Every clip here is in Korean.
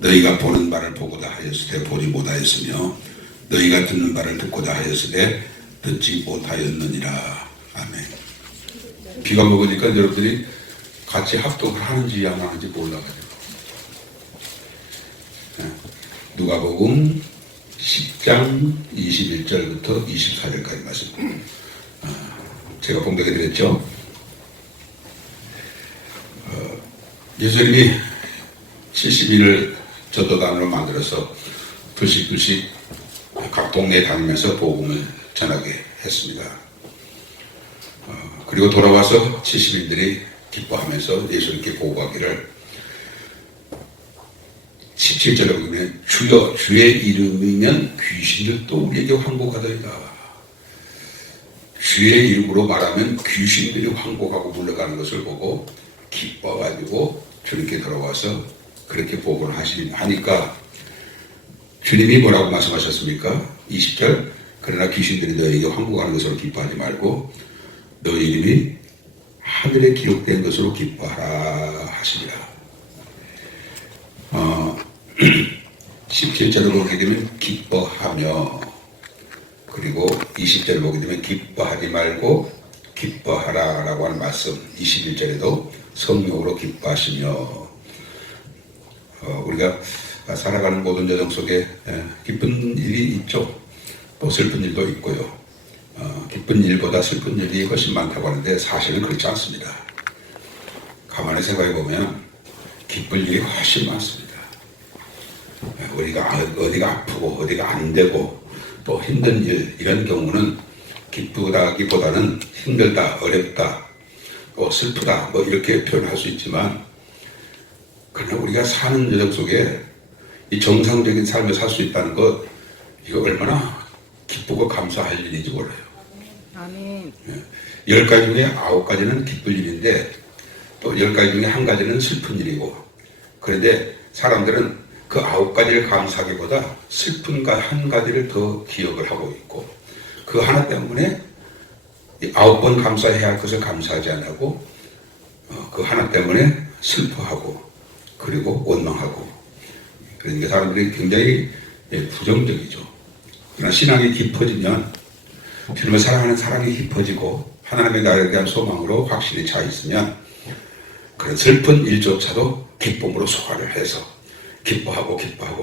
너희가 보는 바를 보고자 하였으되 보지 못하였으며 너희가 듣는 바를 듣고자 하였으되 듣지 못하였느니라. 아멘. 비가 먹으니까 여러분들이 같이 합독을 하는지 안 하는지 몰라가지고. 누가복음 10장 21절부터 24절까지 말씀. 제가 봉독해 드렸죠. 예수님이 70일을 전도단으로 만들어서 두식두식 각 동네에 다니면서 복음을 전하게 했습니다. 그리고 돌아와서 70일들이 기뻐하면서 예수님께 보고하기를 17절에 보면 주여 주의 이름이면 귀신들도 우리에게 항복하더이다. 주의 이름으로 말하면 귀신들이 항복하고 물러가는 것을 보고 기뻐가지고 주님께 돌아와서 그렇게 복음을 하니까 주님이 뭐라고 말씀하셨습니까? 20절 그러나 귀신들이 너에게 항복하는 것으로 기뻐하지 말고 너의 이름이 하늘에 기록된 것으로 기뻐하라 하시니라. 17절을 보게 되면 기뻐하며, 그리고 20절을 보게 되면 기뻐하지 말고 기뻐하라 라고 하는 말씀. 21절에도 성령으로 기뻐하시며. 우리가 살아가는 모든 여정 속에 기쁜 일이 있죠. 또 슬픈 일도 있고요. 기쁜 일보다 슬픈 일이 훨씬 많다고 하는데 사실은 그렇지 않습니다. 가만히 생각해 보면 기쁠 일이 훨씬 많습니다. 우리가 어디가 아프고 어디가 안 되고 또 힘든 일, 이런 경우는 기쁘다기보다는 힘들다, 어렵다, 또 슬프다 뭐 이렇게 표현할 수 있지만, 그러나 우리가 사는 여정 속에 이 정상적인 삶을 살 수 있다는 것, 이거 얼마나 기쁘고 감사할 일인지 몰라요. 아멘. 10가지 중에 9가지는 기쁠 일인데 또 10가지 중에 1가지는 슬픈 일이고, 그런데 사람들은 그 9가지를 감사하기보다 슬픈 1가지를 더 기억을 하고 있고, 그 하나 때문에 9번 감사해야 할 것을 감사하지 않고 그 하나 때문에 슬퍼하고 그리고 원망하고, 그러니까 사람들이 굉장히 부정적이죠. 그러나 신앙이 깊어지면, 주님을 사랑하는 사랑이 깊어지고 하나님의 나라에 대한 소망으로 확실히 차 있으면 그런 슬픈 일조차도 기쁨으로 소화를 해서 기뻐하고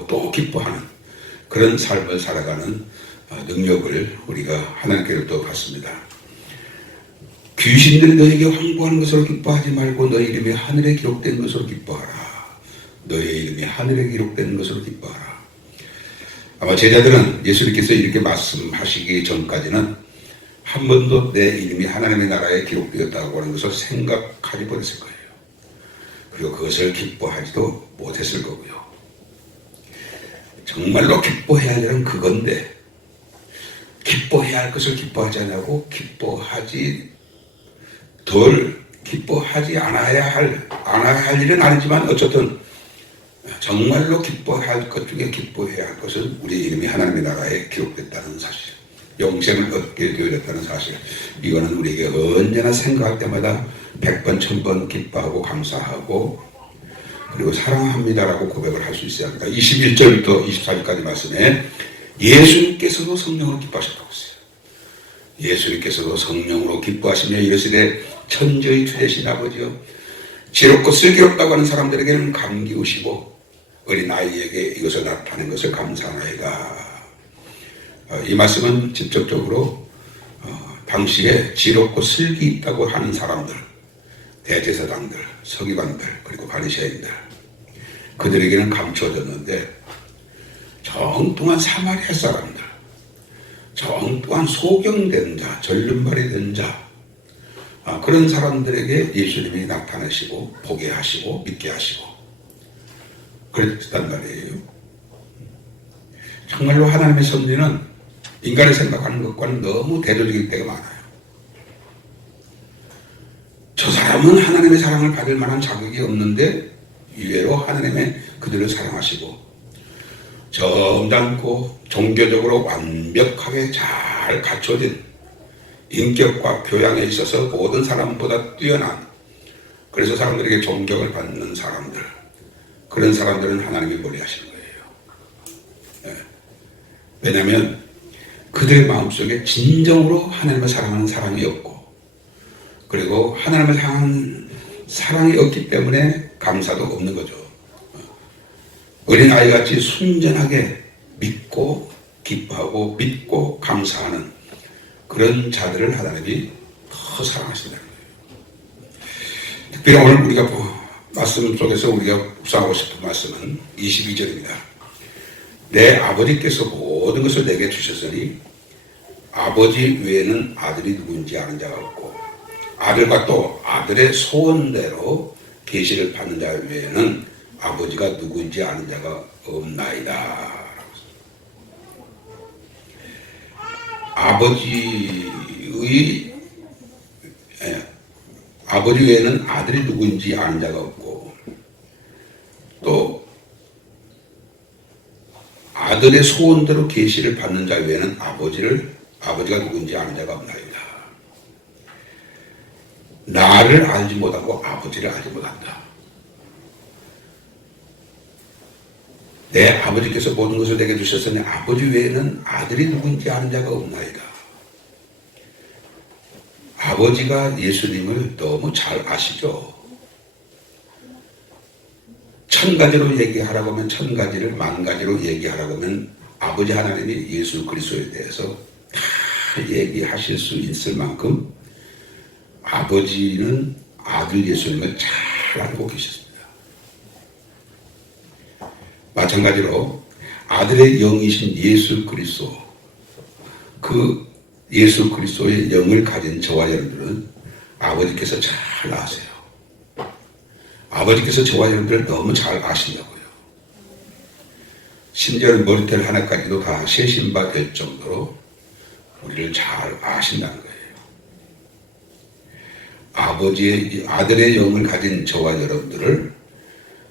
또 기뻐하는 그런 삶을 살아가는 능력을 우리가 하나님께로부터 받습니다. 귀신들이 너에게 항복하는 것으로 기뻐하지 말고 너희 이름이 하늘에 기록된 것으로 기뻐하라. 너의 이름이 하늘에 기록된 것으로 기뻐하라. 아마 제자들은 예수님께서 이렇게 말씀하시기 전까지는 한 번도 내 이름이 하나님의 나라에 기록되었다고 하는 것을 생각하지 못했을 거예요. 그리고 그것을 기뻐하지도 못했을 거고요. 정말로 기뻐해야 할 일은 그건데, 기뻐해야 할 것을 기뻐하지 않냐고, 기뻐하지 않아야 할 일은 아니지만 어쨌든 정말로 기뻐해야 할 것 중에 기뻐해야 할 것은 우리 이름이 하나님의 나라에 기록됐다는 사실, 영생을 얻게 되었다는 사실, 이거는 우리에게 언제나 생각할 때마다 100번 1000번 기뻐하고 감사하고 그리고 사랑합니다라고 고백을 할 수 있어야 합니다. 21절부터 24절까지 말씀에 예수님께서도 성령으로 기뻐하셨다고 했어요. 예수님께서도 성령으로 기뻐하시며 이르시되 천지의 주 되신 아버지여, 지롭고 슬기롭다고 하는 사람들에게는 감기우시고 어린 아이에게 이것을 나타낸 것을 감사하나이다. 이 말씀은 직접적으로 당시에 지롭고 슬기 있다고 하는 사람들, 대제사장들, 서기관들, 그리고 바리새인들, 그들에게는 감춰졌는데 정통한 사마리아 사람들, 정통한 소경된 자, 절름발이 된 자, 그런 사람들에게 예수님이 나타나시고 보게 하시고 믿게 하시고 그랬단 말이에요. 정말로 하나님의 섭리는 인간이 생각하는 것과는 너무 대조적일 때가 많아요. 저 사람은 하나님의 사랑을 받을 만한 자격이 없는데 의외로 하나님의 그들을 사랑하시고, 점잖고 종교적으로 완벽하게 잘 갖춰진 인격과 교양에 있어서 모든 사람보다 뛰어난, 그래서 사람들에게 존경을 받는 사람들, 그런 사람들은 하나님이 멀리 하시는 거예요. 예. 왜냐하면 그들의 마음속에 진정으로 하나님을 사랑하는 사랑이 없고, 그리고 하나님을 향한 사랑이 없기 때문에 감사도 없는 거죠. 어린아이같이 순전하게 믿고 기뻐하고 믿고 감사하는 그런 자들을 하나님이 더 사랑하신다는 거예요. 특별히 오늘 우리가 말씀 속에서 우리가 묵상하고 싶은 말씀은 22절입니다. 내 아버지께서 모든 것을 내게 주셨으니 아버지 외에는 아들이 누구인지 아는 자가 없고, 아들과 또 아들의 소원대로 계시를 받는 자 외에는 아버지가 누구인지 아는 자가 없나이다. 아버지 외에는 아들이 누구인지 아는 자가 없고, 또 아들의 소원대로 계시를 받는 자 외에는 아버지가 누구인지 아는 자가 없나이다. 나를 알지 못하고 아버지를 알지 못한다. 내 아버지께서 모든 것을 내게 주셨으니 아버지 외에는 아들이 누구인지 아는 자가 없나이다. 아버지가 예수님을 너무 잘 아시죠? 1000가지로 얘기하라고 하면 1000가지를 10,000가지로 얘기하라고 하면 아버지 하나님이 예수 그리스도에 대해서 다 얘기하실 수 있을 만큼 아버지는 아들 예수님을 잘 알고 계셨습니다. 마찬가지로 아들의 영이신 예수 그리스도, 그 예수 그리스도의 영을 가진 저와 여러분들은 아버지께서 잘 아세요. 아버지께서 저와 여러분들을 너무 잘 아신다고요. 심지어는 머리털 하나까지도 다 세신 바 될 정도로 우리를 잘 아신다는 거예요. 아들의 영을 가진 저와 여러분들을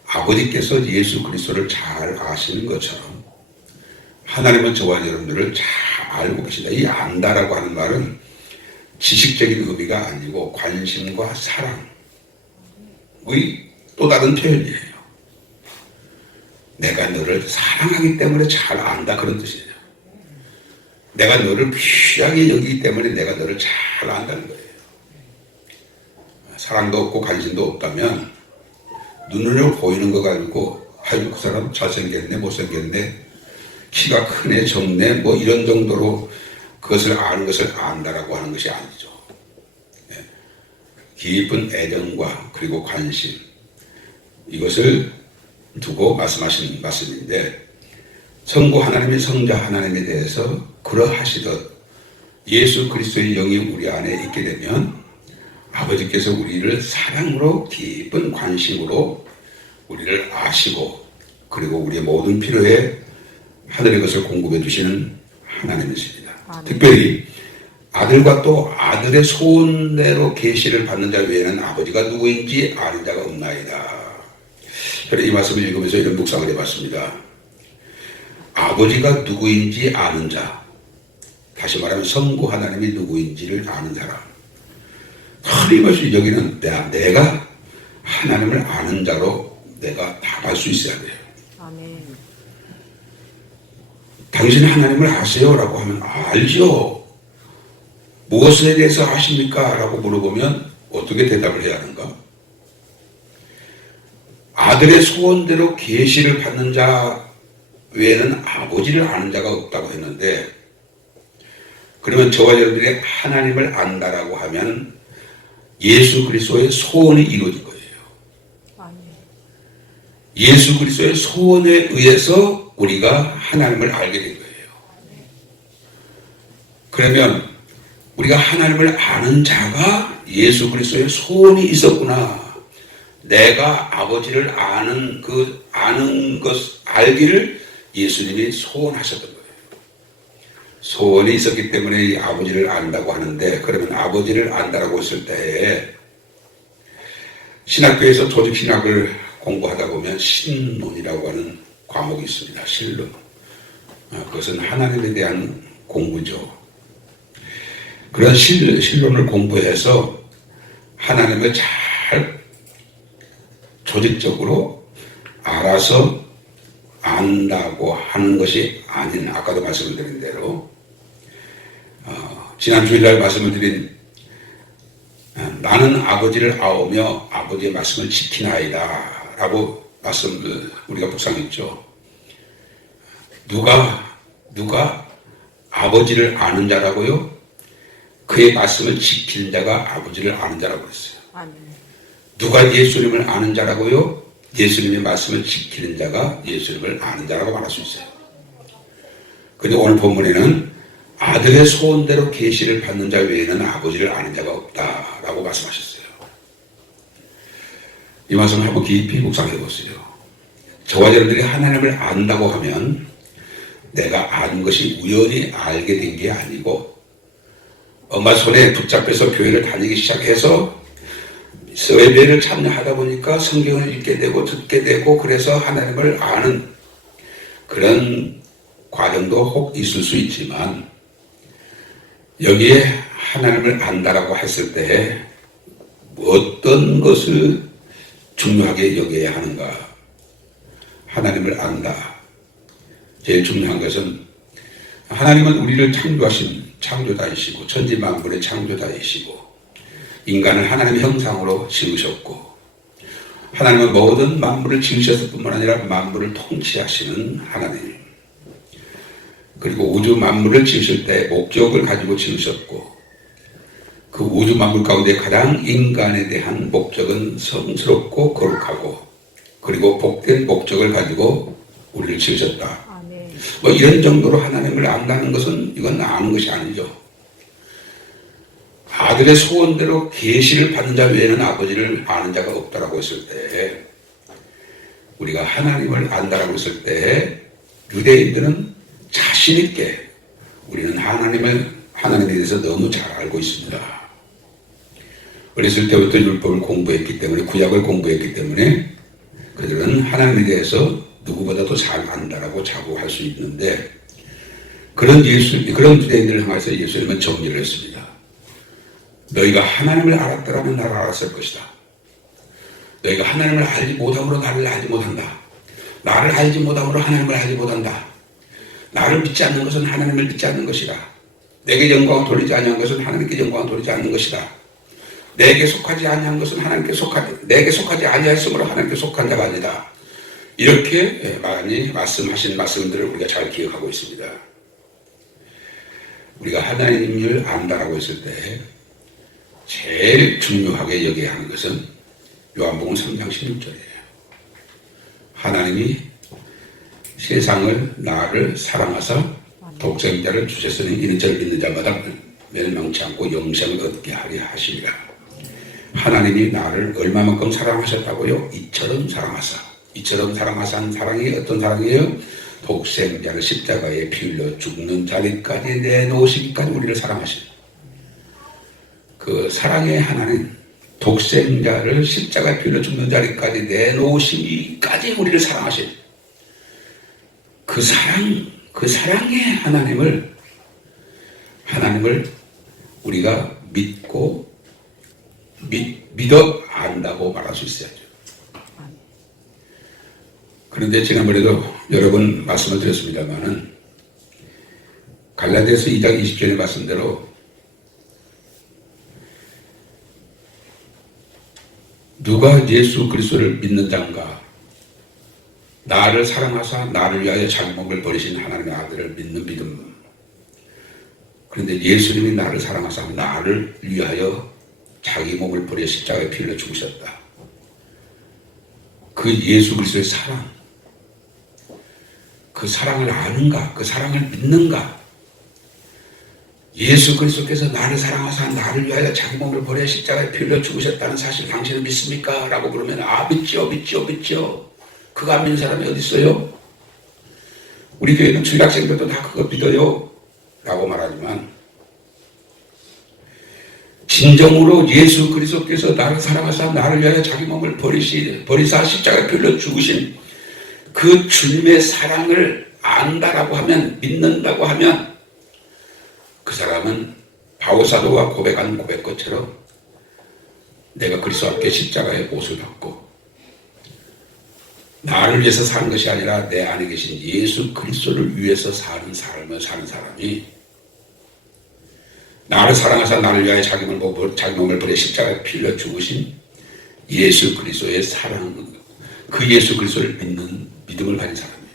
아버지께서 예수 그리스도를 잘 아시는 것처럼 하나님은 저와 여러분들을 잘 알고 계신다. 이 안다라고 하는 말은 지식적인 의미가 아니고 관심과 사랑의 또 다른 표현이에요. 내가 너를 사랑하기 때문에 잘 안다, 그런 뜻이에요. 내가 너를 귀하게 여기기 때문에 내가 너를 잘 안다는 거예요. 사랑도 없고 관심도 없다면 눈으로 보이는 거 가지고 아이고 그 사람 잘생겼네 못생겼네 키가 크네 적네 뭐 이런 정도로 그것을 아는 것을 안다라고 하는 것이 아니죠. 깊은 애정과 그리고 관심, 이것을 두고 말씀하신 말씀인데, 성부 하나님의 성자 하나님에 대해서 그러하시듯 예수 그리스도의 영이 우리 안에 있게 되면 아버지께서 우리를 사랑으로 깊은 관심으로 우리를 아시고, 그리고 우리의 모든 필요에 하늘의 것을 공급해 주시는 하나님이십니다. 특별히 아들과 또 아들의 소원대로 계시를 받는 자 외에는 아버지가 누구인지 아는 자가 없나이다. 그래서 이 말씀을 읽으면서 이런 묵상을 해봤습니다. 아버지가 누구인지 아는 자, 다시 말하면 성부 하나님이 누구인지를 아는 사람, 틀림없이 여기는 내가 하나님을 아는 자로 내가 답할 수 있어야 돼요. 아멘. 당신 하나님을 아세요? 라고 하면 알죠. 무엇에 대해서 아십니까? 라고 물어보면 어떻게 대답을 해야 하는가? 아들의 소원대로 계시를 받는 자 외에는 아버지를 아는 자가 없다고 했는데, 그러면 저와 여러분들이 하나님을 안다라고 하면 예수 그리스도의 소원이 이루어진 거예요. 예수 그리스도의 소원에 의해서 우리가 하나님을 알게 된 거예요. 그러면 우리가 하나님을 아는 자가 예수 그리스도의 소원이 있었구나. 내가 아버지를 아는 알기를 예수님이 소원하셨던 거예요. 소원이 있었기 때문에 이 아버지를 안다고 하는데, 그러면 아버지를 안다라고 했을 때 신학교에서 조직신학을 공부하다 보면 신론이라고 하는 과목이 있습니다. 신론. 그것은 하나님에 대한 공부죠. 그런 신론을 공부해서 하나님을 잘 조직적으로 알아서 안다고 하는 것이 아닌, 아까도 말씀을 드린 대로 지난 주일날 말씀을 드린 나는 아버지를 아오며 아버지의 말씀을 지키나이다 라고 말씀을 우리가 묵상했죠. 누가 아버지를 아는 자라고요? 그의 말씀을 지키는 자가 아버지를 아는 자라고 했어요. 누가 예수님을 아는 자라고요? 예수님의 말씀을 지키는 자가 예수님을 아는 자라고 말할 수 있어요. 그런데 오늘 본문에는 아들의 소원대로 계시를 받는 자 외에는 아버지를 아는 자가 없다라고 말씀하셨어요. 이 말씀을 한번 깊이 묵상해 보세요. 저와 여러분들이 하나님을 안다고 하면 내가 아는 것이 우연히 알게 된 게 아니고 엄마 손에 붙잡혀서 교회를 다니기 시작해서 예배를 참여하다 보니까 성경을 읽게 되고 듣게 되고 그래서 하나님을 아는 그런 과정도 혹 있을 수 있지만 여기에 하나님을 안다라고 했을 때 어떤 것을 중요하게 여겨야 하는가? 하나님을 안다. 제일 중요한 것은 하나님은 우리를 창조하신 창조자이시고 천지만물의 창조자이시고 인간을 하나님의 형상으로 지으셨고 하나님은 모든 만물을 지으셨을 뿐만 아니라 만물을 통치하시는 하나님, 그리고 우주 만물을 지으실 때 목적을 가지고 지으셨고 그 우주 만물 가운데 가장 인간에 대한 목적은 성스럽고 거룩하고 그리고 복된 목적을 가지고 우리를 지으셨다. 뭐 이런 정도로 하나님을 안다는 것은 이건 아는 것이 아니죠. 아들의 소원대로 계시를 받는 자 외에는 아버지를 아는 자가 없다라고 했을 때 우리가 하나님을 안다라고 했을 때 유대인들은 자신 있게 우리는 하나님에 대해서 너무 잘 알고 있습니다. 어렸을 때부터 율법을 공부했기 때문에 구약을 공부했기 때문에 그들은 하나님에 대해서 누구보다도 잘 안다라고 자부할 수 있는데 그런 유대인들을 향해서 예수님은 정리를 했습니다. 너희가 하나님을 알았더라면 나를 알았을 것이다. 너희가 하나님을 알지 못함으로 나를 알지 못한다. 나를 알지 못함으로 하나님을 알지 못한다. 나를 믿지 않는 것은 하나님을 믿지 않는 것이다. 내게 영광을 돌리지 아니한 것은 하나님께 영광을 돌리지 않는 것이다. 내게 속하지 아니한 것은 내게 속하지 아니하였으므로 하나님께 속한 자가 아니다. 이렇게 많이 말씀하신 말씀들을 우리가 잘 기억하고 있습니다. 우리가 하나님을 안다라고 했을 때 제일 중요하게 여겨야 하는 것은 요한복음 3장 16절이에요. 하나님이 세상을 나를 사랑하사 독생자를 주셨으니 이는 저를 믿는 자마다 멸망치 않고 영생을 얻게 하려 하시리라. 하나님이 나를 얼마만큼 사랑하셨다고요? 이처럼 사랑하사는 사랑이 어떤 사랑이에요? 독생자를 십자가에 피 흘려 죽는 자리까지 내놓으시기까지 우리를 사랑하신 그 사랑의 하나님, 독생자를 십자가에 피 흘려 죽는 자리까지 내놓으시기까지 우리를 사랑하신 그 사랑의 하나님을 우리가 믿어 안다고 말할 수 있어야죠. 그런데 지난번에도 여러 번 말씀을 드렸습니다만은 갈라디아서 2장 20절의 말씀대로 누가 예수 그리스도를 믿는 자인가? 나를 사랑하사 나를 위하여 자기 몸을 버리신 하나님의 아들을 믿는 믿음. 그런데 예수님이 나를 사랑하사 나를 위하여 자기 몸을 버려 십자가에 피 흘려 죽으셨다. 그 예수 그리스도의 사랑, 그 사랑을 아는가? 그 사랑을 믿는가? 예수 그리스도께서 나를 사랑하사 나를 위하여 자기 몸을 버려 십자가에 피 흘려 죽으셨다는 사실 당신은 믿습니까? 라고 그러면 믿죠. 그거 안 믿는 사람이 어디 있어요? 우리 교회는 중학생들도 다 그거 믿어요 라고 말하지만 진정으로 예수 그리스도께서 나를 사랑하사 나를 위하여 자기 몸을 버리사 십자가에 피 흘려 죽으신 그 주님의 사랑을 안다라고 하면, 믿는다고 하면 그 사람은 바울사도가 고백한 고백것처럼 내가 그리스도 함께 십자가의 옷을 받고 나를 위해서 사는 것이 아니라 내 안에 계신 예수 그리스도를 위해서 사는 삶을 사는 사람이, 나를 사랑하사 나를 위하여 자기 몸을 버려 십자가에 피 흘려 죽으신 예수 그리스도의 사랑, 그 예수 그리스도를 믿는 믿음을 가진 사람이에요.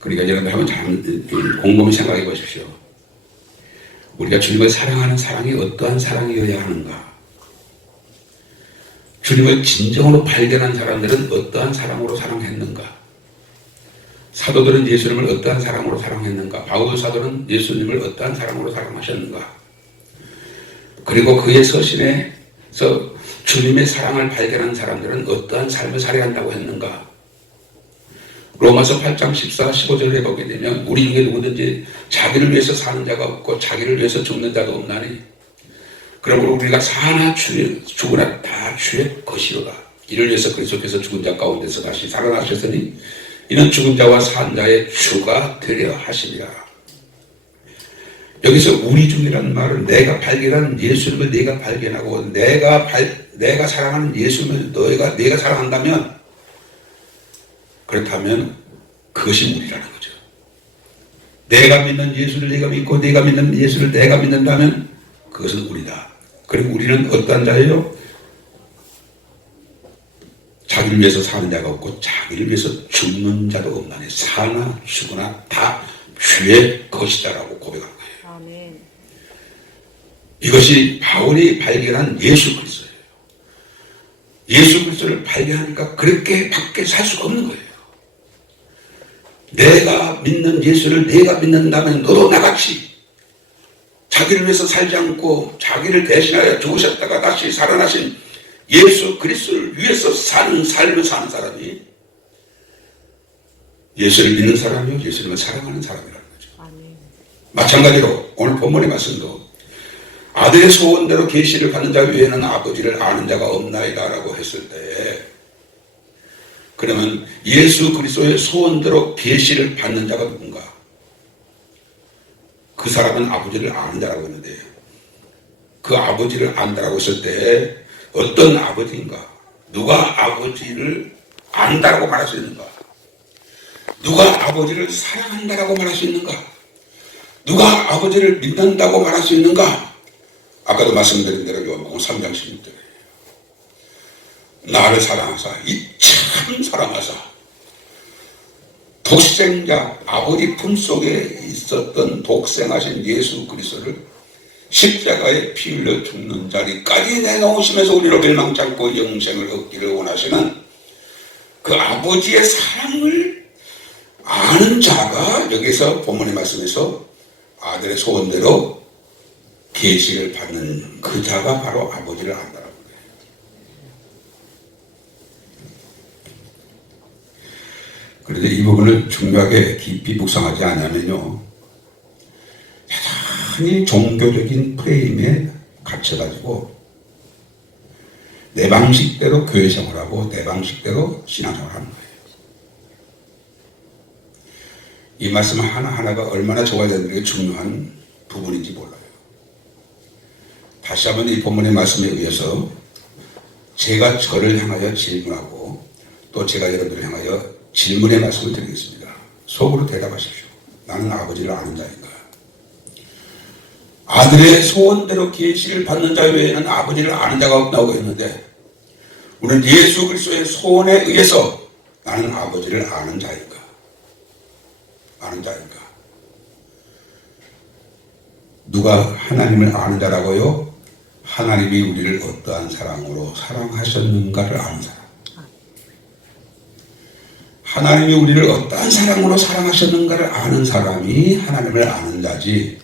그러니까 여러분 한번 곰곰이 생각해 보십시오. 우리가 주님을 사랑하는 사랑이 어떠한 사랑이어야 하는가? 주님을 진정으로 발견한 사람들은 어떠한 사랑으로 사랑했는가? 사도들은 예수님을 어떠한 사랑으로 사랑했는가? 바울 사도는 예수님을 어떠한 사랑으로 사랑하셨는가? 그리고 그의 서신에서 주님의 사랑을 발견한 사람들은 어떠한 삶을 살아야 한다고 했는가? 로마서 8장 14, 15절에 보게 되면 우리 중에 누구든지 자기를 위해서 사는 자가 없고 자기를 위해서 죽는 자도 없나니 그러므로 우리가 사나 죽으나 다 주의 것이로다. 이를 위해서 그리스도께서 죽은 자 가운데서 다시 살아나셨으니 이는 죽은 자와 산 자의 주가 되려 하시리라. 여기서 우리 중이라는 말은 내가 발견한 예수님을 내가 발견하고 내가 사랑하는 예수님을 내가 사랑한다면, 그렇다면 그것이 우리라는 거죠. 내가 믿는 예수를 내가 믿고 내가 믿는 예수를 내가 믿는다면 그것은 우리다. 그리고 우리는 어떠한 자예요? 자기를 위해서 사는 자가 없고 자기를 위해서 죽는 자도 없나니 사나 죽으나 다 주의 것이다라고 고백한 거예요. 아멘. 이것이 바울이 발견한 예수 그리스도예요. 예수 그리스도를 발견하니까 그렇게 밖에 살 수가 없는 거예요. 내가 믿는 예수를 내가 믿는다면 너도 나같이 자기를 위해서 살지 않고 자기를 대신하여 죽으셨다가 다시 살아나신 예수 그리스도를 위해서 사는 삶을 사는 사람이 예수를 믿는 사람이요 예수님을 사랑하는 사람이라는 거죠. 아멘. 마찬가지로 오늘 본문의 말씀도 아들의 소원대로 계시를 받는 자 외에는 아버지를 아는 자가 없나이다 라고 했을 때, 그러면 예수 그리스도의 소원대로 계시를 받는 자가 누군가? 그 사람은 아버지를 아는 자라고 했는데, 그 아버지를 안다라고 했을 때 어떤 아버지인가? 누가 아버지를 안다라고 말할 수 있는가? 누가 아버지를 사랑한다라고 말할 수 있는가? 누가 아버지를 믿는다고 말할 수 있는가? 아까도 말씀드린 대로 요한복음 3장 16절에 나를 사랑하사 이참 사랑하사 독생자 아버지 품속에 있었던 독생하신 예수 그리스도를 십자가에 피 흘려 죽는 자리까지 내놓으시면서 우리로 멸망치 않고 영생을 얻기를 원하시는 그 아버지의 사랑을 아는 자가, 여기서 본문의 말씀에서 아들의 소원대로 계시를 받는 그 자가 바로 아버지를 안다라고 해요. 그런데 이 부분을 중요하게 깊이 묵상하지 않으면요, 대단히 종교적인 프레임에 갇혀가지고 내 방식대로 교회 생활하고 내 방식대로 신앙생활하는 거예요. 이 말씀 하나하나가 얼마나 저와저에게 중요한 부분인지 몰라요. 다시 한번 이 본문의 말씀에 의해서 제가 저를 향하여 질문하고 또 제가 여러분들을 향하여 질문의 말씀을 드리겠습니다. 속으로 대답하십시오. 나는 아버지를 아는 자인가? 아들의 소원대로 계시를 받는 자 외에는 아버지를 아는 자가 없다고 했는데, 우리는 예수 그리스도의 소원에 의해서 나는 아버지를 아는 자인가? 아는 자인가? 누가 하나님을 아는 자라고요? 하나님이 우리를 어떠한 사랑으로 사랑하셨는가를 아는 사람. 하나님이 우리를 어떠한 사랑으로 사랑하셨는가를 아는 사람이 하나님을 아는 자지.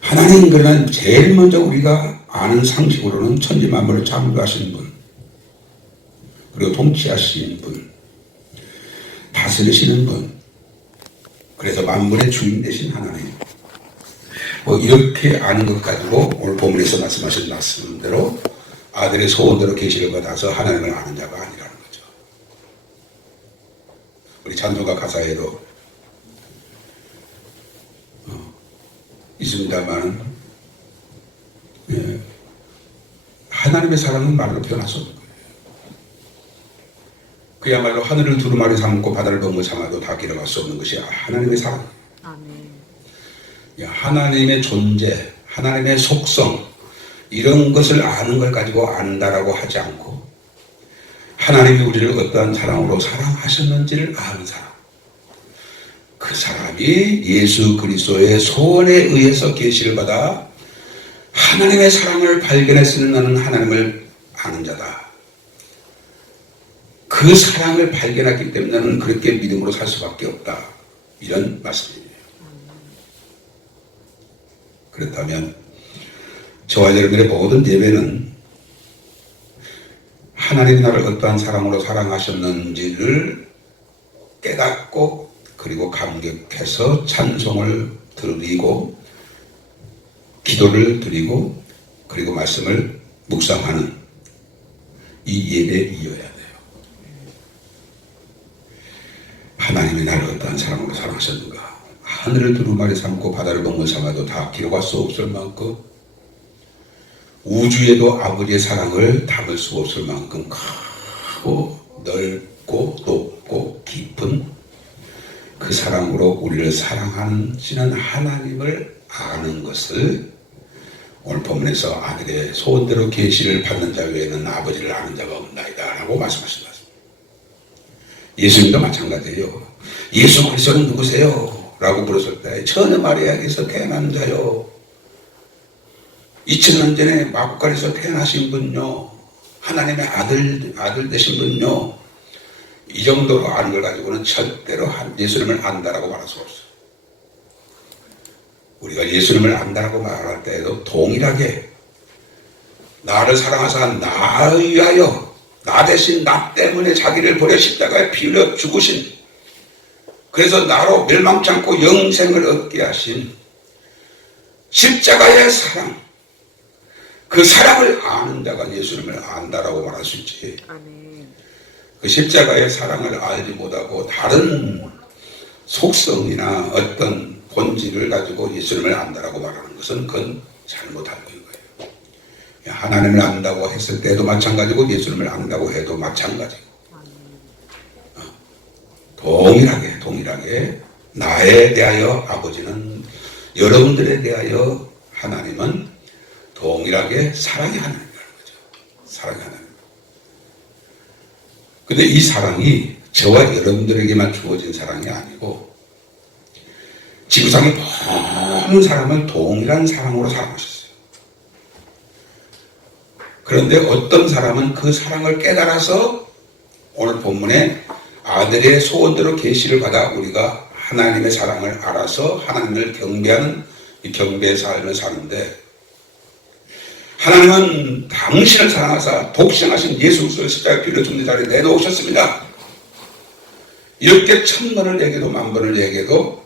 하나님, 그러면 제일 먼저 우리가 아는 상식으로는 천지만물을 창조하신 분, 그리고 통치하신 분, 다스리시는 분, 그래서 만물의 주인 되신 하나님, 이렇게 아는 것 가지고 오늘 본문에서 말씀하신 말씀대로 아들의 소원대로 계시를 받아서 하나님을 아는 자가 아니라는 거죠. 우리 찬송가 가사에도 있습니다만, 하나님의 사랑은 말로 표현할 수 없는 거예요. 그야말로 하늘을 두루마리 삼고 바다를 먹물 삼아도 다 길어갈 수 없는 것이 하나님의 사랑. 하나님의 존재, 하나님의 속성, 이런 것을 아는 걸 가지고 안다라고 하지 않고 하나님이 우리를 어떠한 사랑으로 사랑하셨는지를 아는 사람. 그 사람이 예수 그리스도의 소원에 의해서 계시를 받아 하나님의 사랑을 발견했으니 나는 하나님을 아는 자다. 그 사랑을 발견했기 때문에 나는 그렇게 믿음으로 살 수밖에 없다. 이런 말씀이에요. 그렇다면 저와 여러분의 모든 예배는 하나님이 나를 어떠한 사랑으로 사랑하셨는지를 깨닫고 그리고 감격해서 찬송을 드리고 기도를 드리고 그리고 말씀을 묵상하는 이 예배이어야 돼요. 하나님이 나를 어떠한 사랑으로 사랑하셨는가. 하늘을 두루마리 삼고 바다를 먹물 삼아도 다 기록할 수 없을 만큼 우주에도 아버지의 사랑을 담을 수 없을 만큼 크고 넓고 높고 깊은 그 사랑으로 우리를 사랑하시는 하나님을 아는 것을 오늘 본문에서 아들의 소원대로 계시를 받는 자 외에는 아버지를 아는 자가 없나이다 라고 말씀하신다. 예수님도 마찬가지예요. 예수 그리스도는 누구세요? 라고 물었을 때 처녀 마리아에게서 태어난 자요. 2000년 전에 마구간에서 태어나신 분요. 하나님의 아들 되신 분요. 이 정도로 아는 걸 가지고는 절대로 예수님을 안다라고 말할 수 없어요. 우리가 예수님을 안다라고 말할 때에도 동일하게 나를 사랑하사 나 위하여 나 대신 나 때문에 자기를 버려 십자가에 피 흘려 죽으신 그래서 나로 멸망치 않고 영생을 얻게 하신 십자가의 사랑 그 사랑을 아는 자가 예수님을 안다라고 말할 수 있지. 그 십자가의 사랑을 알지 못하고 다른 속성이나 어떤 본질을 가지고 예수님을 안다라고 말하는 것은 그건 잘못한 거예요. 하나님을 안다고 했을 때도 마찬가지고 예수님을 안다고 해도 마찬가지고 동일하게 나에 대하여 아버지는 여러분들에 대하여 하나님은 동일하게 사랑이 하나님이라는 거죠. 사랑이 하나님. 근데 이 사랑이 저와 여러분들에게만 주어진 사랑이 아니고 지구상의 모든 사람을 동일한 사랑으로 사랑하셨어요. 그런데 어떤 사람은 그 사랑을 깨달아서 오늘 본문에 아들의 소원대로 계시를 받아 우리가 하나님의 사랑을 알아서 하나님을 경배하는 이 경배의 삶을 사는데 하나님은 당신을 사랑하사 독생하신 예수 그리스도를 십자가에 피로 죽는 자리에 내놓으셨습니다. 이렇게 천번을 얘기해도 만번을 얘기해도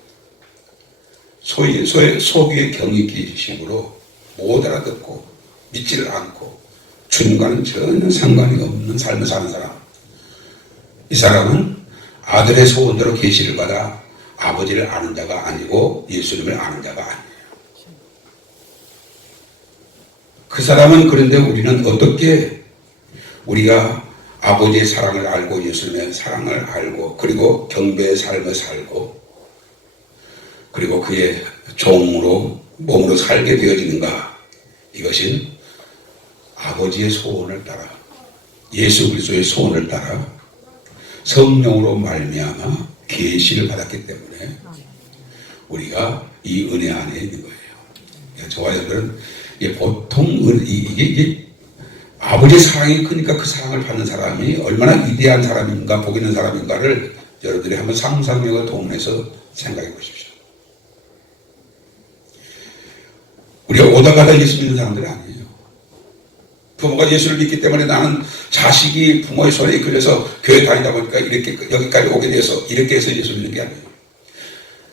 소귀의 경익기식으로 못 알아듣고 믿지를 않고 주님과는 전혀 상관이 없는 삶을 사는 사람. 이 사람은 아들의 소원대로 계시를 받아 아버지를 아는 자가 아니고 예수님을 아는 자가 아니에요. 그 사람은 그런데 우리는 어떻게 우리가 아버지의 사랑을 알고 예수님의 사랑을 알고 그리고 경배의 삶을 살고 그리고 그의 종으로 몸으로 살게 되어지는가. 이것은 아버지의 소원을 따라 예수 그리스도의 소원을 따라 성령으로 말미암아 계시를 받았기 때문에 우리가 이 은혜 안에 있는 거예요. 저와 여러분은 보통 이게 아버지의 사랑이 크니까 그 사랑을 받는 사람이 얼마나 위대한 사람인가 복 있는 사람인가를 여러분들이 한번 상상력을 동원해서 생각해 보십시오. 우리가 오다 가다 예수 믿는 사람들이 아니에요. 부모가 예수를 믿기 때문에 나는 자식이 부모의 손에 이끌려서 교회 다니다 보니까 이렇게 여기까지 오게 돼서 이렇게 해서 예수 믿는 게 아니에요.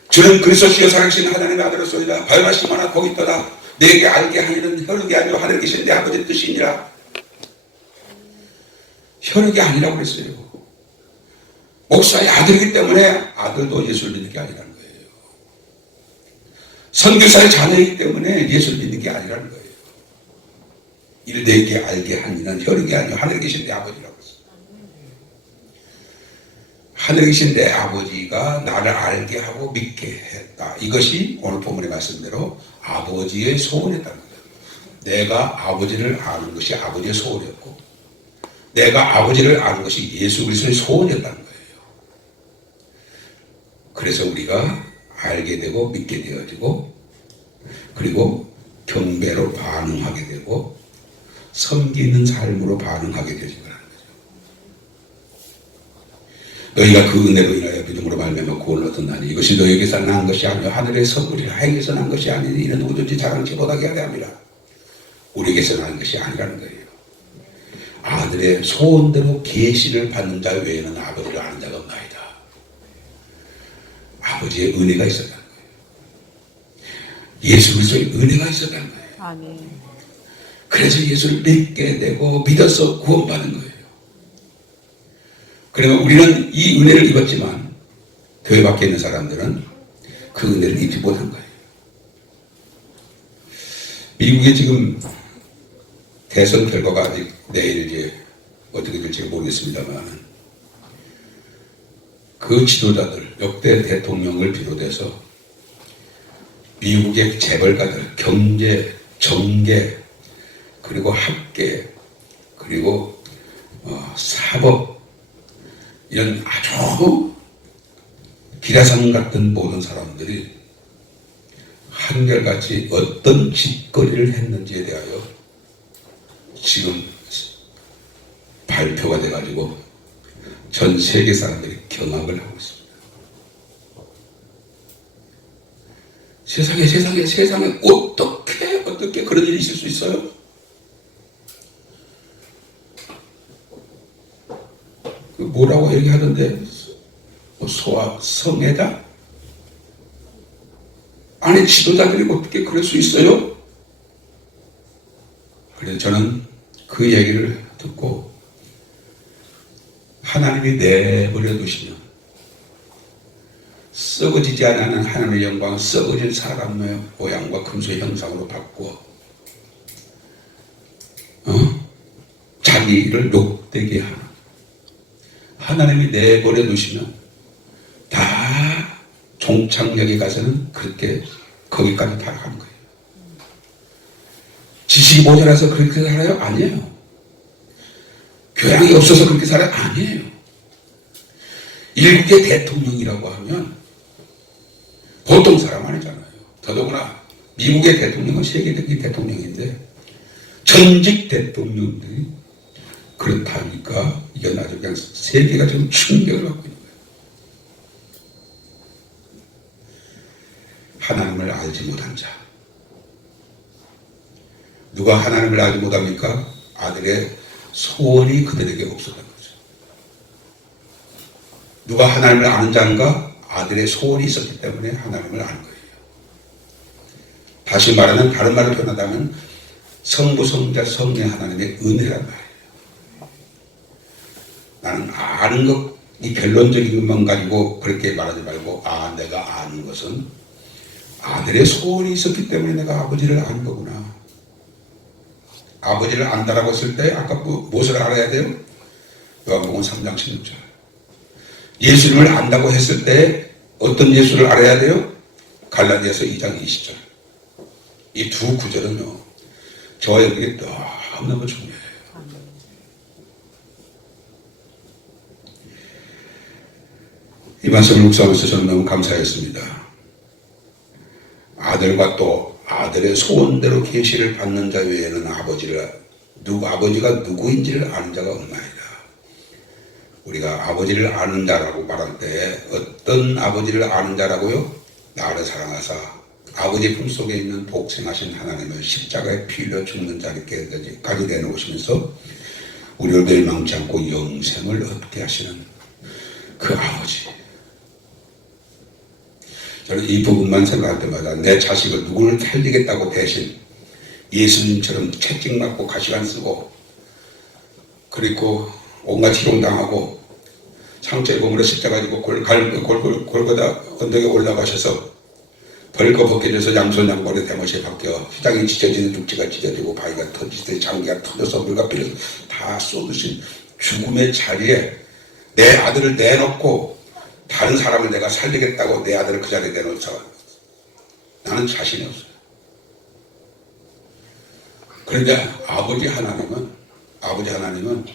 주는 그리스도시여 살아계신 하나님의 아들로서이다. 발마시마나 거기 있더라. 내게 알게 하기는 혈육이 아니요 하늘에 계신 내 아버지의 뜻이니라. 혈육이 아니라고 그랬어요. 목사의 아들이기 때문에 아들도 예수를 믿는 게 아니라는 거예요. 선교사의 자녀이기 때문에 예수를 믿는 게 아니라는 거예요. 이를 내게 알게 하니는 혈육이 아니요 하늘에 계신 내 아버지라고 했어요. 하늘에 계신 내 아버지가 나를 알게 하고 믿게 했다. 이것이 오늘 본문의 말씀대로 아버지의 소원이었다는 거예요. 내가 아버지를 아는 것이 아버지의 소원이었고 내가 아버지를 아는 것이 예수 그리스도의 소원이었다는 거예요. 그래서 우리가 알게 되고 믿게 되어지고 그리고 경배로 반응하게 되고 섬기는 삶으로 반응하게 되어진 거라는 거죠. 너희가 그 은혜로 인하여 믿음으로 말미암아 구원을 얻었나니 이것이 너희에게서 난 것이 아니요 하늘의 선물이라 하에게서 난 것이 아니니 이는 누구든지 자랑치 못하게 하려 함이라. 우리에게서 난 것이 아니라는 거예요. 아들의 소원대로 계시를 받는 자 외에는 아버지를 아는 자가 없나이다. 아버지의 은혜가 있었다는 거예요. 예수 그리스도의 은혜가 있었다는 거예요. 아멘. 그래서 예수를 믿게 되고 믿어서 구원받은 거예요. 그러면 우리는 이 은혜를 입었지만 교회 밖에 있는 사람들은 그 은혜를 입지 못한 거예요. 미국에 지금 대선 결과가 아직 내일 이제 어떻게 될지 모르겠습니다만 그 지도자들 역대 대통령을 비롯해서 미국의 재벌가들 경제, 정계 그리고 학계 그리고 사법 이런 아주 기라성 같은 모든 사람들이 한결같이 어떤 짓거리를 했는지에 대하여 지금 발표가 돼가지고 전 세계 사람들이 경악을 하고 있습니다. 세상에 어떻게 그런 일이 있을 수 있어요? 그 뭐라고 얘기하던데 소아 성애자? 아니 지도자들이 어떻게 그럴 수 있어요? 그래서 저는 그 얘기를 듣고 하나님이 내버려 두시면 썩어지지 않는 하나님의 영광을 썩어진 사람의 모양과 금수의 형상으로 바꾸어 자기를 욕되게 하는 하나님이 내버려 두시면 다 종착역에 가서는 그렇게 거기까지 타락하는 거예요. 지식이 모자라서 그렇게 살아요? 아니에요. 교양이 없어서 그렇게 살아요? 아니에요. 일국의 대통령이라고 하면 보통 사람 아니잖아요. 더더구나 미국의 대통령은 세계적인 대통령인데 전직 대통령들이 그렇다니까 이건 아주 그냥 세계가 지금 충격을 받고 있는 거예요. 하나님을 알지 못한 자. 누가 하나님을 알지 못합니까? 아들의 소원이 그들에게 없었던 거죠. 누가 하나님을 아는 자인가? 아들의 소원이 있었기 때문에 하나님을 아는 거예요. 다시 말하면 다른 말을 표현하자면 성부, 성자, 성령 하나님의 은혜란 말이에요. 나는 아는 것, 이 결론적인 것만 가지고 그렇게 말하지 말고 내가 아는 것은 아들의 소원이 있었기 때문에 내가 아버지를 아는 거구나. 아버지를 안다라고 했을 때 아까 무엇을 알아야 돼요? 요한복음 3장 16절. 예수님을 안다고 했을 때 어떤 예수를 알아야 돼요? 갈라디아서 2장 20절. 이 두 구절은요. 저와 여러분에게 너무너무 중요해요. 이 말씀을 묵상하면서 저는 너무 감사했습니다. 아들과 또 아들의 소원대로 계시를 받는 자 외에는 아버지가 누구인지를 아는 자가 없나이다. 우리가 아버지를 아는 자라고 말할 때 어떤 아버지를 아는 자라고요? 나를 사랑하사 아버지 품속에 있는 복생하신 하나님을 십자가에 피 흘려 죽는 자리까지 내놓으시면서 우리를 멸망치 않고 영생을 얻게 하시는 그 아버지. 저는 이 부분만 생각할 때마다 내 자식을 누구를 살리겠다고 대신 예수님처럼 채찍 맞고 가시관 쓰고 그리고 온갖 희롱당하고 상처 입음으로 십자가 지고 골고다 언덕에 올라가셔서 벌거 벗겨져서 양손 양발에 대못이 바뀌어 휘장이 찢어지는 죽지가 찢어지고 바위가 터지듯 장기가 터져서 물과 빌려서 다 쏟으신 죽음의 자리에 내 아들을 내놓고 다른 사람을 내가 살리겠다고 내 아들을 그 자리에 내놓자. 나는 자신이 없어요. 그런데 아버지 하나님은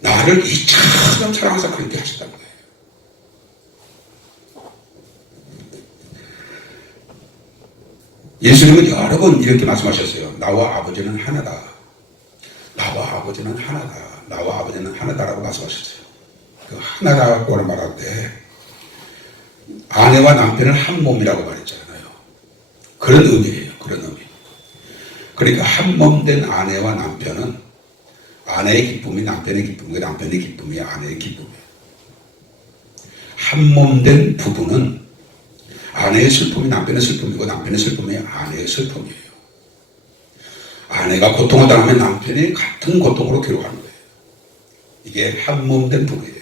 나를 이처럼 사랑해서 그렇게 하셨다는 거예요. 예수님은 여러 번 이렇게 말씀하셨어요. 나와 아버지는 하나다. 나와 아버지는 하나다. 나와 아버지는 하나다라고 말씀하셨어요. 그 하나라고 말할 때 아내와 남편은 한 몸이라고 말했잖아요. 그런 의미예요. 그런 의미. 그러니까 한 몸 된 아내와 남편은 아내의 기쁨이 남편의 기쁨이고 남편의 기쁨이 아내의 기쁨이에요. 한 몸 된 부부는 아내의 슬픔이 남편의 슬픔이고 남편의 슬픔이 아내의 슬픔이에요. 아내가 고통을 당하면 남편이 같은 고통으로 괴로워하는 거예요. 이게 한 몸 된 부부예요.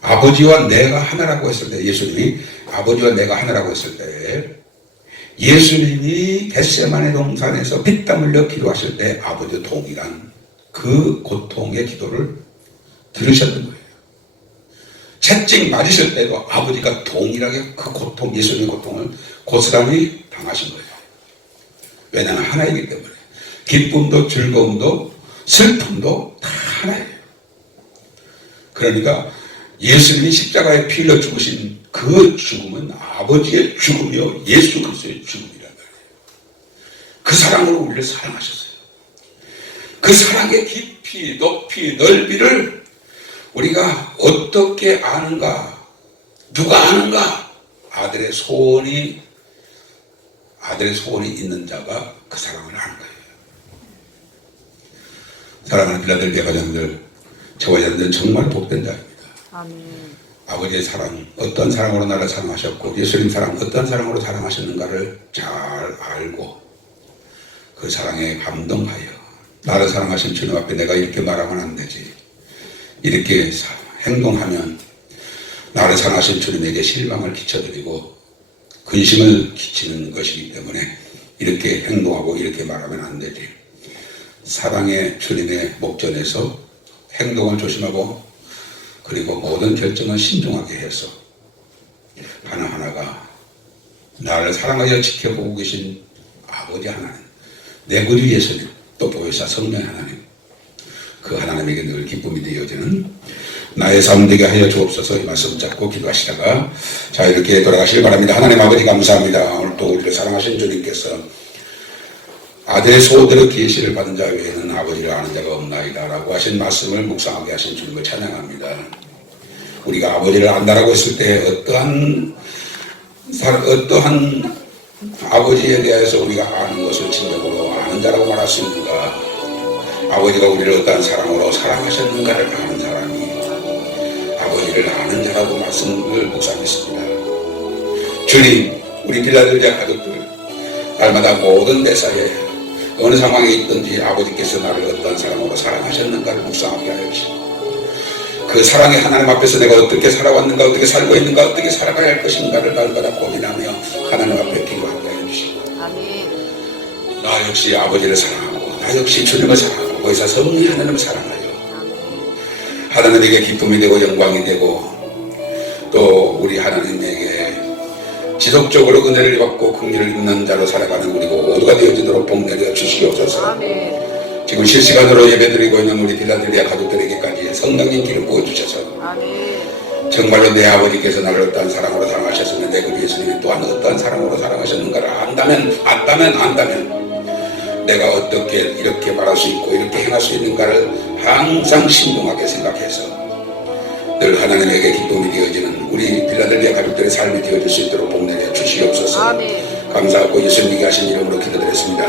아버지와 내가 하나라고 했을 때, 예수님이 아버지와 내가 하나라고 했을 때, 예수님이 겟세마네 동산에서 피땀 흘려 기도하실 때 아버지와 동일한 그 고통의 기도를 들으셨던 거예요. 채찍 맞으실 때도 아버지가 동일하게 그 고통, 예수님의 고통을 고스란히 당하신 거예요. 왜냐하면 하나이기 때문에. 기쁨도 즐거움도 슬픔도 다 하나예요. 그러니까 예수님이 십자가에 피 흘려 죽으신 그 죽음은 아버지의 죽음이요 예수 그리스도의 죽음이란 말이에요. 그 사랑으로 우리를 사랑하셨어요. 그 사랑의 깊이, 높이, 넓이를 우리가 어떻게 아는가? 누가 아는가? 아들의 소원이 있는 자가 그 사랑을 아는 거예요. 사랑하는 필라델피아 가정들, 저와 여러분들은 정말 복된 자입니다. 아멘. 아버지의 사랑, 어떤 사랑으로 나를 사랑하셨고 예수님 사랑 어떤 사랑으로 사랑하셨는가를 잘 알고 그 사랑에 감동하여 나를 사랑하신 주님 앞에 내가 이렇게 말하면 안 되지. 이렇게 행동하면 나를 사랑하신 주님에게 실망을 끼쳐드리고 근심을 끼치는 것이기 때문에 이렇게 행동하고 이렇게 말하면 안 되지. 사랑의 주님의 목전에서 행동을 조심하고 그리고 모든 결정을 신중하게 해서 하나하나가 나를 사랑하여 지켜보고 계신 아버지 하나님, 내 구주 예수님, 또 보혜사 성령 하나님, 그 하나님에게 늘 기쁨이 되어지는 나의 삶 되게 하여 주옵소서. 이 말씀 잡고 기도하시다가 자 이렇게 돌아가시길 바랍니다. 하나님 아버지 감사합니다. 오늘 또 우리를 사랑하신 주님께서 아들의 소대로 계시를 받은 자 외에는 아버지를 아는 자가 없나이다 라고 하신 말씀을 묵상하게 하신 주님을 찬양합니다. 우리가 아버지를 안다라고 했을 때 어떠한 아버지에 대해서 우리가 아는 것을 진정으로 아는 자라고 말할 수 있는가? 아버지가 우리를 어떠한 사랑으로 사랑하셨는가를 아는 사람이 아버지를 아는 자라고 말씀을 묵상했습니다. 주님, 우리 빌라델피아 가족들 날마다 모든 대사에 어느 상황에 있든지 아버지께서 나를 어떤 사랑으로 사랑하셨는가를 묵상하게 하여 주시고 그 사랑의 하나님 앞에서 내가 어떻게 살아왔는가, 어떻게 살고 있는가, 어떻게 살아가야 할 것인가를 날마다 고민하며 하나님 앞에 기도하게 하여 주시고 아멘. 나 역시 아버지를 사랑하고 나 역시 주님을 사랑하고 거기서 성령 하나님을 사랑하여 하나님에게 기쁨이 되고 영광이 되고 또 우리 하나님에게 지속적으로 은혜를 받고 긍휼을 입는 자로 살아가는 우리 모두가 되어지도록 복 내려 주시옵소서. 아멘. 지금 실시간으로 예배드리고 있는 우리 빌라델피아 가족들에게까지 성령님 기름 부어주셔서 아멘. 정말로 내 아버지께서 나를 어떠한 사랑으로 사랑하셨으면 내 그 예수님이 또한 어떠한 사랑으로 사랑하셨는가를 안다면 내가 어떻게 이렇게 말할 수 있고 이렇게 행할 수 있는가를 항상 신중하게 생각해서 늘 하나님에게 기쁨이 되어지는 우리 빌라델피아 가족들의 삶이 되어질 수 있도록 복 내려 주시옵소서. 아멘. 감사하고 예수님께 하신 이름으로 기도드렸습니다.